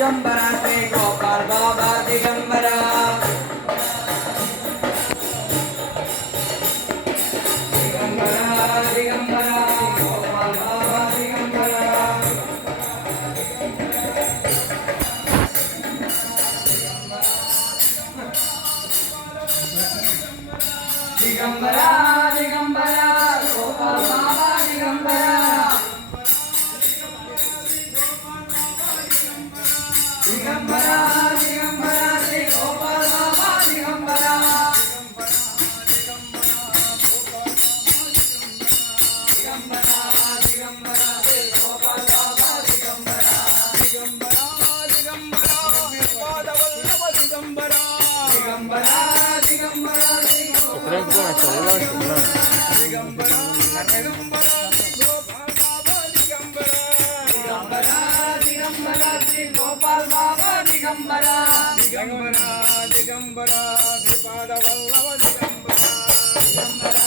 Digambara Shri Gopal Baba Digambara Digambara Digambara Gopal Baba Digambara Digambara Digambara Gopal Baba Digambara Digambara Digambara Shri Gopal Baba Digambara Digambara Digambara Shri Gopal Baba Digambara Digambara Digambara पादवल्लभ Digambara Digambara Digambara Shri Gopal Baba Digambara Digambara Gopal Baba Digambara Digambara Digambara Shri Gopal Baba Digambara Digambara Digambara Shri पादवल्लभ Digambara Digambara